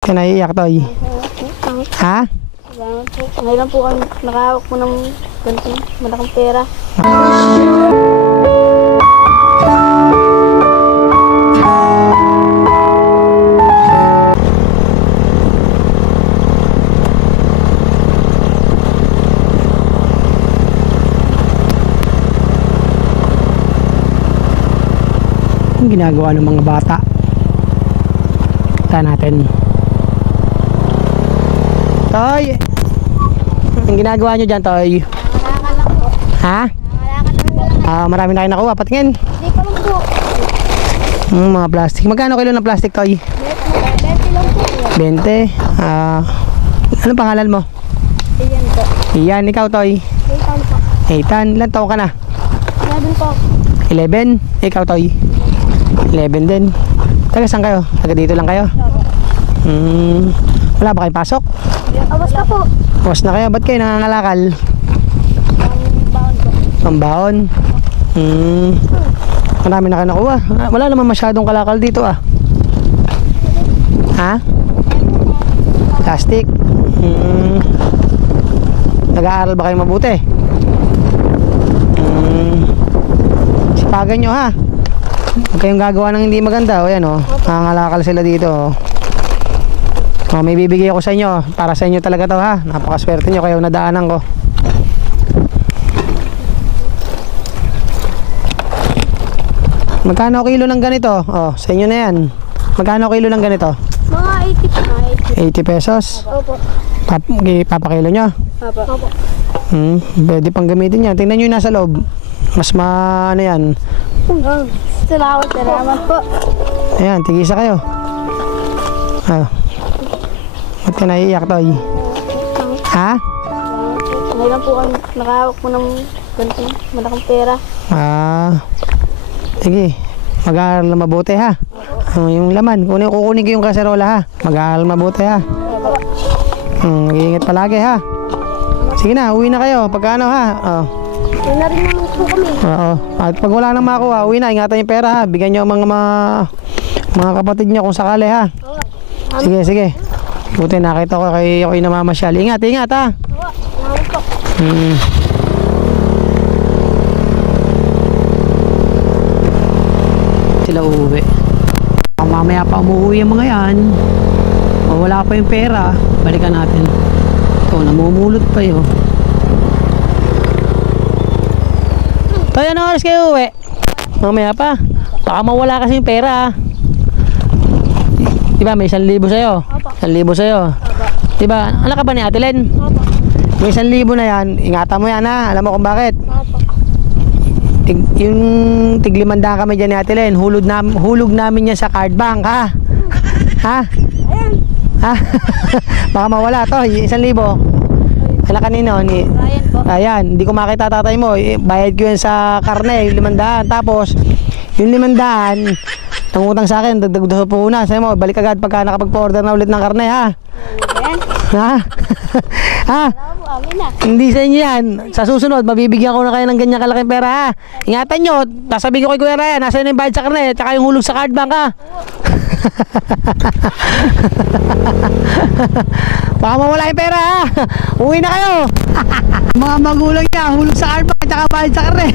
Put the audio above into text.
Ka naiiyak, Toy? Ha? Ngayon po kami nakahawak po ng ganitong malaking pera. Ang ginagawa ng mga bata. Kita natin. Toy! Ang ginagawa nyo dyan, Toy? Ha? Marami na kayo nakuha. Patingin. Hindi pa lang po. Mga plastic. Magkano kilo ng plastic, Toy? 20 lang po. 20. Anong pangalan mo? Ayan po. Iyan, ikaw, Toy? 8 taon po. 8. Ilan taon ka na? 11 po. 11. Ikaw, Toy? 11 din. Taga saan kayo? Taga dito lang kayo? Wala ba kayong pasok? Awas ka po. Awas na kayo. Ba't kayo nangangalakal? Ang baon po. Pambaon. Marami na kayo nakuha. Wala naman masyadong kalakal dito Ha? Plastic. Nag-aaral ba kayo mabuti? Sipagan nyo ha. Huwag kayong gagawa ng hindi maganda. O yan nangangalakal sila dito. May bibigay ako sa inyo. Para sa inyo talaga to ha. Napakaswerte nyo kayo nadaanan ko. Magkano kilo ng ganito? Sa inyo na yan. Magkano kilo ng ganito? Mga 80 po. 80 pesos. Opo. Papakilo nyo. Opo. Pwede pang gamitin yan. Tingnan nyo yung nasa loob. Mas ano yan. Salamat po. Ayan, tigisa kayo. Ba't ka naiiyak, Toy? Ha? Ngayon po kami nakahawak po ng ganitong malaking pera. Sige. Mag-aaral na mabuti ha. Yung laman, kukunin ko yung kaserola ha. Mag-aaral mabuti ha. Mag-iingat palagi ha. Sige na, uwi na kayo. Pagkano ha? Yun na rin naman po kami. Oo. At pag wala nang makuha, uwi na. Ingatan yung pera ha. Bigyan nyo ang mga kapatid nyo kung sakali ha. Sige, sige. Buti nakita ko kayo namamasyal. Ingat, ingat ha. Salamat po. Sila uuwi. Mamaya pa umuwi yung mga yan. Wala pa yung pera. Balikan natin. Ito, namumulot pa yun. Toy, anong oras kayo uwi? Mamaya pa. Baka mawala kasi yung pera. Diba may 1,000 sa'yo? 1,000 sa'yo? Diba, anak ka ba ni Ate Len? May 1,000 na yan, ingatan mo yan ha. Alam mo kung bakit? Yung tig-500 kami dyan ni Ate Len, hulog namin yan sa card bank ha. Ha? Ha? Baka mawala to, 1,000. Kailan kanino? Ryan po. Ayan, hindi ko makita tatay mo. Bayad ko yan sa karne, 500. Tapos, yung 500, nangutang sa akin, dagdag sa puhunan. Sabi mo, balik agad pagka nakapag-order na ulit ng karne, ha? Ha? Ha? Hindi sa inyo yan. Sa susunod, mabibigyan ko na kayo ng ganyan kalaking pera, ha? Ingatan nyo, sasabihin ko kay Kuya Ryan, nasa yung bayad sa karne, tsaka yung hulog sa card bank, ha? Baka mawala yung pera ha. Uwi na kayo. Mga magulang niya hulog sa card bank tsaka bayad sa karne.